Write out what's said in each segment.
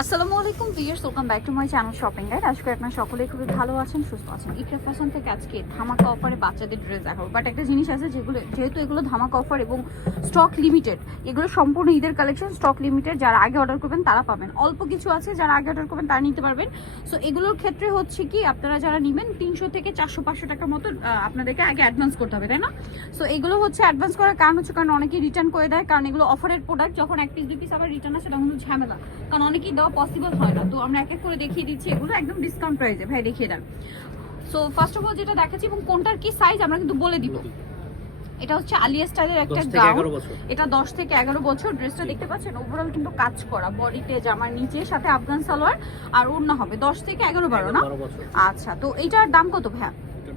আসসালামু আলাইকুম viewers, welcome back to my channel shopping guide. আশা করি আপনারা সকলেই খুবই ভালো আছেন, সুস্থ আছেন। ইকরা ফ্যাশন থেকে আজকে ধামাকা অফারে বাচ্চাদের ড্রেস দেখাবো। বাট একটা জিনিস আছে, যেহেতু এগুলো ধামাকা অফার এবং স্টক লিমিটেড, এগুলো সম্পূর্ণ ঈদের কালেকশন, স্টক লিমিটেড। যারা আগে অর্ডার করবেন তারা পাবেন, অল্প কিছু আছে যারা আগে অর্ডার করবেন তারা নিতে পারবেন। সো এগুলোর ক্ষেত্রে হচ্ছে কি, আপনারা যারা নেবেন 300 থেকে 400-500 টাকার মতো আপনাদেরকে আগে অ্যাডভান্স করতে হবে, তাই না? সো এগুলো হচ্ছে অ্যাডভান্স করার কারণ হচ্ছে কারণ অনেকেই রিটার্ন করে দেয়, কারণ এগুলো অফারের প্রোডাক্ট। যখন 1 পিস 2 পিস আবার রিটার্ন আসে তখন ঝামেলা, কারণ অনেকেই দেওয়া পসিবল হয় না। তো আমরা এক এক করে দেখিয়ে দিচ্ছি এগুলো একদম ডিসকাউন্ট প্রাইসে। ভাই দেখিয়ে দেন। সো ফার্স্ট অফ অল যেটা দেখাচ্ছি এবং কোনটার কি সাইজ আমরা কিন্তু বলে দিব। এটা হচ্ছে আলিয়া স্টাইলের একটা গাউন, এটা 10 থেকে 11 বছর। ড্রেসটা দেখতে পাচ্ছেন ওভারঅল কিন্তু কাজ করা, বডিতে জামার নিচে সাথে আফগান সালোয়ার আর ওড়না হবে। 10 থেকে 11-12 না? আচ্ছা, তো এইটার দাম কত ভাইয়া?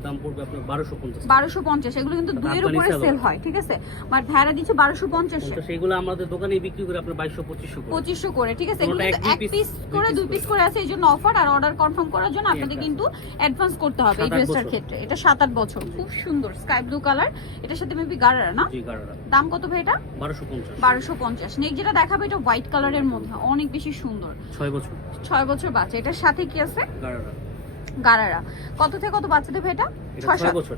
দাম পড়বে আপনার 1250। এগুলো কিন্তু দুইয়ের উপরে সেল হয়, ঠিক আছে? বাট ভাড়া দিচ্ছে 1250 এ। সেগুলো আমাদের দোকানে বিক্রি করে আপনার 2200-2500 করে, ঠিক আছে? এগুলো কিন্তু 1 পিস করে 2 পিস করে আছে, এই জন্য অফার। আর অর্ডার কনফার্ম করার জন্য আপনাদের কিন্তু অ্যাডভান্স করতে হবে এই ড্রেসটার ক্ষেত্রে। এটা 7-8 বছর, খুব সুন্দর স্কাই ব্লু কালার। এটার সাথে মেবি গারারা না? জি, গারারা। দাম কত ভাই এটা? 1250। নেক্সট যেটা দেখাবে এটা হোয়াইট কালারের মধ্যে, অনেক বেশি সুন্দর। 6 বছর বাচ্চা। এটার সাথে কি আছে? গারারা। কত থেকে কত বাচ্চাদের ভাই এটা? 6 বছর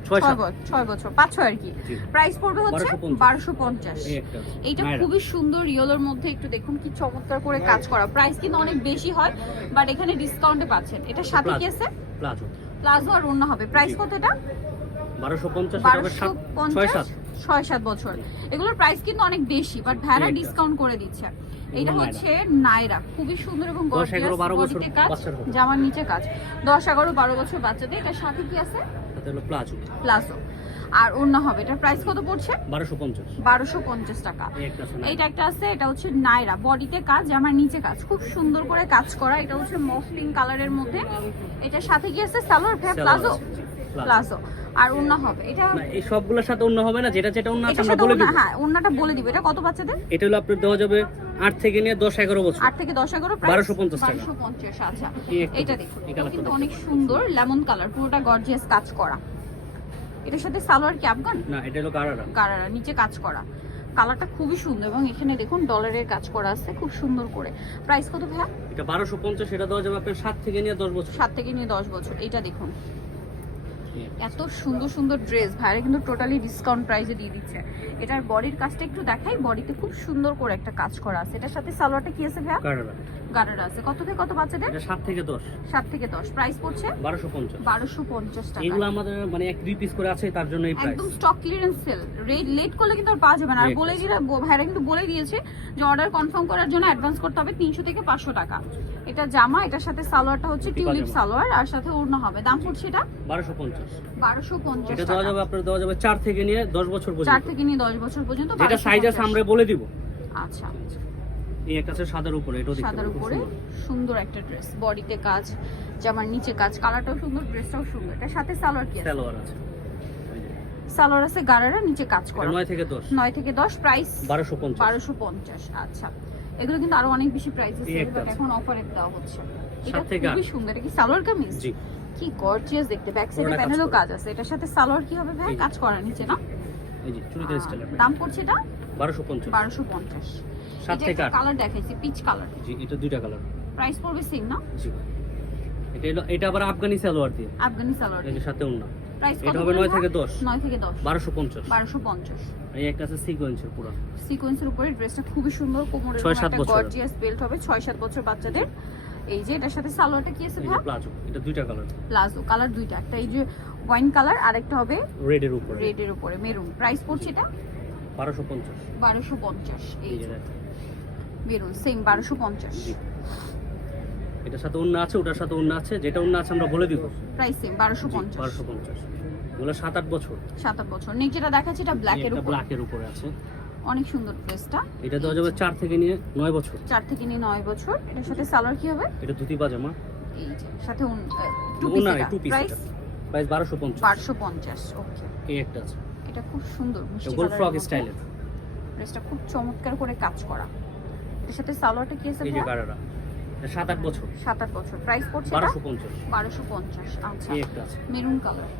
5-6 আর কি। প্রাইস পড়বে হচ্ছে 1250। এইটা খুবই সুন্দর, ইয়েলোর মধ্যে একটু দেখুন কি চমৎকার করে কাজ করা। প্রাইস কিন্তু অনেক বেশি হয়, বাট এখানে ডিসকাউন্টে পাচ্ছেন। এটার সাথে কি আছে? প্লাজো আর ওড়না হবে। প্রাইস কত এটা? 1250। 6-7 বছর। এগুলোর প্রাইস কিন্তু অনেক বেশি, বাট ভাড়া ডিসকাউন্ট করে দিচ্ছে। এটা হচ্ছে নায়রা, খুবই সুন্দর এবং গর্জিয়াস, বডিতে কাজ, জামার নিচে কাজ। 10-11-12 বছর বাচ্চাদের। এটার সাথে কি আছে? প্লাজো আর ওড়না হবে। এটার প্রাইস কত পড়ছে? 1250 টাকা। এইটা একটা আছে, এটা হচ্ছে নায়রা, বডিতে কাজ, জামার নিচে কাজ, খুব সুন্দর করে কাজ করা। এটা হচ্ছে মফ পিঙ্ক কালারের মধ্যে। এটার সাথে কি আছে? সালোয়ার, প্লাজো আর ওড়না হবে। এটা এই সবগুলোর সাথে ওড়না হবে না, যেটা ওড়না আছে আমরা বলে দিব। হ্যাঁ, ওড়নাটা বলে দিব। এটা কত বাচ্চাদের? এটা হলো আপনার দেওয়া যাবে 8 থেকে নিয়ে 10-11 বছর। 8 থেকে 10-11, 1250 টাকা। 1250। আচ্ছা, এটা দেখুন, এটা কিন্তু অনেক সুন্দর, লেমন কালার, পুরোটা গর্জিয়াস কাজ করা। এটার সাথে সালোয়ার কি আফগান না, এটা হলো গারারা, নিচে কাজ করা। কালারটা খুবই সুন্দর এবং এখানে দেখুন ডলারের কাজ করা আছে খুব সুন্দর করে। প্রাইস কত ভাইয়া? এটা 1250। এটা দেওয়া যাবে আপনার 7 থেকে নিয়ে 10 বছর। 7 থেকে নিয়ে 10 বছর। এটা দেখুন, এত সুন্দর সুন্দর ড্রেস ভাইরা কিন্তু টোটালি ডিসকাউন্ট প্রাইসে দিয়ে দিচ্ছে। এটার বডির কাজটা একটু দেখাই। বডিতে খুব সুন্দর করে একটা কাজ করা আছে। এটার সাথে সালোয়ারটা কি আছে ভাইয়া? গারারা আছে। কত থেকে কত বাচ্চাদের? এটা 7 থেকে 10। 7 থেকে 10। প্রাইস পড়ছে 1250 টাকা। এগুলো আমাদের মানে 1-2 পিস করে আছে, তার জন্য এই প্রাইস। একদম স্টক ক্লিয়ারেন্স সেল। লেট করলে কিন্তু আর পাওয়া যাবে না। আর বলে দিলে ভাইরা কিন্তু বলে দিয়েছে যে অর্ডার কনফার্ম করার জন্য অ্যাডভান্স করতে হবে 300 থেকে 500 টাকা। এটা জামা, এটার সাথে সালোয়ারটা হচ্ছে টিউলিপ সালোয়ার আর সাথে ওড়না হবে। দাম পড়ছে এটা 1250। এটা দেওয়া যাবে আপনার, দেওয়া যাবে 4 থেকে নিয়ে 10 বছর পর্যন্ত। 4 থেকে নিয়ে 10 বছর পর্যন্ত। যেটা সাইজ আছে আমরা বলে দিব। আচ্ছা, এই একটা আছে সাদার উপরে, এটাও দেখতে সাদার উপরে সুন্দর একটা ড্রেস, বডিতে কাজ, জামার নিচে কাজ, কালারটাও সুন্দর, ড্রেসটাও সুন্দর। এটার সাথে সালোয়ার কি আছে? সালোয়ার আছে গারারা, নিচে কাজ করা। 9 থেকে 10। প্রাইস 1250। আচ্ছা, এগুলো কিন্তু আরো অনেক বেশি প্রাইস আছে, বাট এখন অফারে দেওয়া হচ্ছে। এটা খুবই সুন্দর। এটা কি সালোয়ার কামিজ? জি, কি গর্জিয়াস দেখতে। ব্যাক সাইডে প্যানেলও কাজ আছে। এটার সাথে সালোয়ার কি হবে ভাই? কাজ করা নিচে না? এই যে চুড়িদার স্টাইল। দাম পড়ছে এটা 1250। 7 থেকে 8 কালার দেখাইছি, পিচ কালার। জি, এটা দুইটা কালার। প্রাইস পড়বে সেম না? জি, এটা আবার আফগানি সালোয়ার দিয়ে, আফগানি সালোয়ার এর সাথে ওড়না। প্রাইস এটা হবে 9 থেকে 10। 9 থেকে 10 1250। এই একটা আছে সিকোয়েন্সের পুরো, সিকোয়েন্সের উপরে। ড্রেসটা খুবই সুন্দর, কোমরের একটা গর্জিয়াস বেল্ট হবে। 6-7 বছর বাচ্চাদের। এই যে এটার সাথে সালোয়ারটা কি আছে ভাই? প্লাজো। এটা দুইটা কালার, প্লাজো কালার দুইটা, একটা এই যে ওয়াইন কালার আর একটা হবে রেডের উপরে মেরুন। প্রাইস পড়ছে এটা 1250। এই যে মেরুন সেম 1250। এটার সাথে ওড়না আছে, ওটার সাথে ওড়না আছে, যেটা ওড়না আছে আমরা বলে দিব। Price same 1250। এগুলো 7-8 বছর। 7-8 বছর। নেক্সট যেটা দেখাচ্ছি এটা ব্ল্যাকের উপরে আছে, অনেক সুন্দর ড্রেসটা। এটা দেওয়া যাবে 4 থেকে নিয়ে 9 বছর। 4 থেকে নিয়ে 9 বছর। এটার সাথে সালোয়ার কি হবে? এটা ধুতি পাজামা। এই যে সাথে টু পিস। প্রাইস 1250। ওকে, এই একটা আছে, এটা খুব সুন্দর মিষ্টি গোল ফ্রক স্টাইলের। ড্রেসটা খুব চমৎকার করে কাজ করা। এর সাথে সালোয়ারটা কি আছে? এই যে গারারা, 7-8 বছর। 7-8 বছর। প্রাইস পড়ছে 1250। আচ্ছা, এই একটা আছে মেরুন কালার,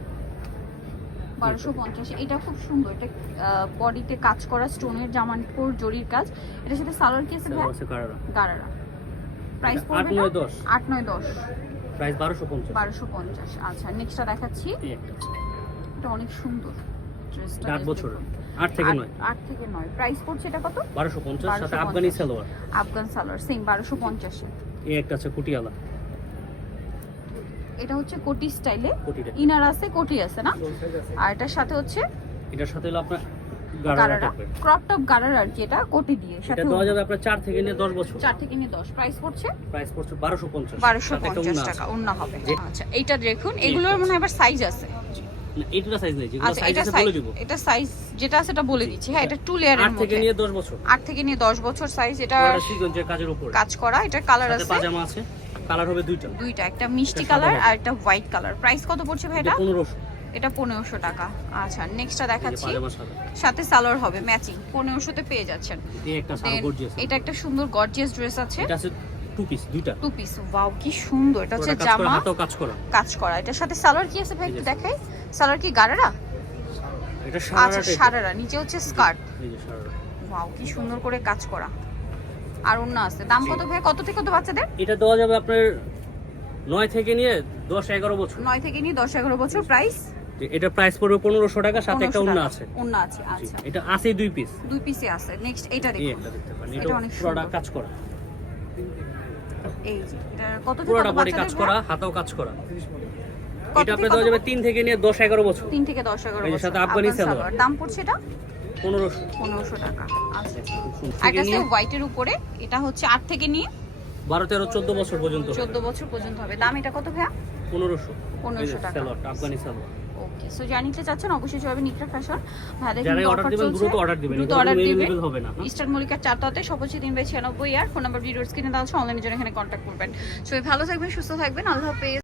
1250। এটা খুব সুন্দর। এটা বডিতে কাজ করা স্টোনের, জামানপুর জরির কাজ। এটার সাথে সালোয়ার কি আছে ভাই? গারারা। প্রাইস এটা পড়বে 8, 9, 10 8, 9, 10 প্রাইস 1250 1250। আচ্ছা নেক্সটটা দেখাচ্ছি, এই একটা আছে। এটা অনেক সুন্দর ড্রেসটা। 8 বছর 8 থেকে 9 8 থেকে 9 প্রাইস পড়ছে এটা কত? 1250 সাথে 1250 আফগানি সালোয়ার। আফগান সালোয়ার সেম 1250 এ। এই একটা আছে কুটিয়ালা, এটা হচ্ছে কোটি স্টাইলে, কোটিটা ইনার আছে কোটি আছে না, আর এটার সাথে হচ্ছে এটার সাথে হলো আপনার গাড়া গারারা, টাইপের। ক্রপ টপ গারারা আর কি, এটা কোটি দিয়ে এটা সাথে দেওয়া যাবে আপনার 4 থেকে নিয়ে 10 বছর। 4 থেকে নিয়ে 10 প্রাইস পড়ছে প্রাইস পড়ছে 1250 সাথে একটা 1250 উন্না টাকা আছে। ওন্না হবে। যে- আচ্ছা এইটা দেখুন, এগুলোর মনে হয় আবার সাইজ আছে। না এইটা সাইজ নেই, যেগুলো আচ্ছা সাইজ এটা আছে সাইজ, বলে দিব। এটা সাইজ যেটা আছে সেটা বলে দিচ্ছি। হ্যাঁ এটা 2 লেয়ারের 8 থেকে মধ্যে, নিয়ে 10 বছর। 8 থেকে নিয়ে 10 বছর সাইজ। এটা এটা সিকোয়েন্সের কাজের উপর কাজ করা, এটা কালার সাথে আছে পাজামা আছে, কালার হবে দুইটা। দুইটা, একটা মিষ্টি এটা কালার সাদা আর একটা হোয়াইট কালার। প্রাইস কত পড়ছে ভাই এটা এটা? 1500 এটা 1500 টাকা। আচ্ছা নেক্সটটা এই যে দেখাচ্ছি, পাজামা সাদা। সাথে সালোয়ার হবে ম্যাচিং, 1500 তে পেয়ে যাচ্ছেন। এই একটা সাদা Then গর্জিয়াস, এটা একটা সুন্দর গর্জিয়াস ড্রেস আছে, এটা আছে 2 পিস দুইটা। 2 পিস। ওয়াও কি সুন্দর, এটা হচ্ছে পুরোটা কাজ করা, জামা হাতেও কাজ করা। কাজ করা। এটার সাথে সালোয়ার কি আছে ভাই এই যে একটু দেখাই। সালোয়ার কি গারারা? এটা আচ্ছা সারারা টাইপের। সারারা, নিচে হচ্ছে স্কার্ট। এই যে সারারা। ওয়াও কি সুন্দর করে কাজ করা। আর অন্য আছে, দাম কত ভাই, কত থেকে কত বাচ্চাদের? এটা দেওয়া যাবে আপনার 9 থেকে নিয়ে 10, 11 বছর। 9 থেকে নিয়ে 10, 11 বছর। প্রাইস এটা প্রাইস পড়বে 1500 টাকা, সাথে একটা 1500 উন্না টাকা। আছে। ওন্না আছে। জি, আচ্ছা এটা আছে 2 পিস। 2 পিসে আছে। নেক্সট এইটা এই দেখুন, একটা দেখতে পারেন, এটা এটা অনেক পুরোটা সুন্দর। কাজ করা, এই যে এটা কত থেকে পুরোটা কত বডি কাজ বাচ্চাদের করা, ভাই? হাতেও কাজ করা। কত এটা থেকে আপনার কত? দেওয়া যাবে 3 থেকে নিয়ে 10, 11 বছর। 3 থেকে 10, 11 এই যে বছর। সাথে আফগানি আফগান সালোয়ার। সালোয়ার। দাম পড়ছে এটা 1500 1500 টাকা। আচ্ছা থেকে একটা আছে নিয়ে হোয়াইটের উপরে, এটা হচ্ছে 8 থেকে নিয়ে 12, 13, 14 বছর পর্যন্ত। 14 বছর পর্যন্ত হবে। দাম এটা কত ভাইয়া? 1500 1500 টাকা। সালোয়ার, আফগানি সালোয়ার। ওকে সো যারা নিতে চাচ্ছেন অবশ্যই যাবেন নিকরা ফ্যাশন। ভাইদের যারা কিন্তু অর্ডার অফার দিবেন চলছে, দ্রুত অর্ডার দিবেন, দ্রুত অর্ডার দিবেন। अवेलेबल হবে না। ইস্টার্ন মল্লিকার 4 তলাতে সবচেয়ে 3/96 আর ফোন নাম্বার ভিডিওর স্ক্রিনে দেওয়া আছে, অনলাইনের জন্য এখানে কন্ট্যাক্ট করবেন। সবাই ভালো থাকবেন, সুস্থ থাকবেন, আল্লাহ হাফেজ।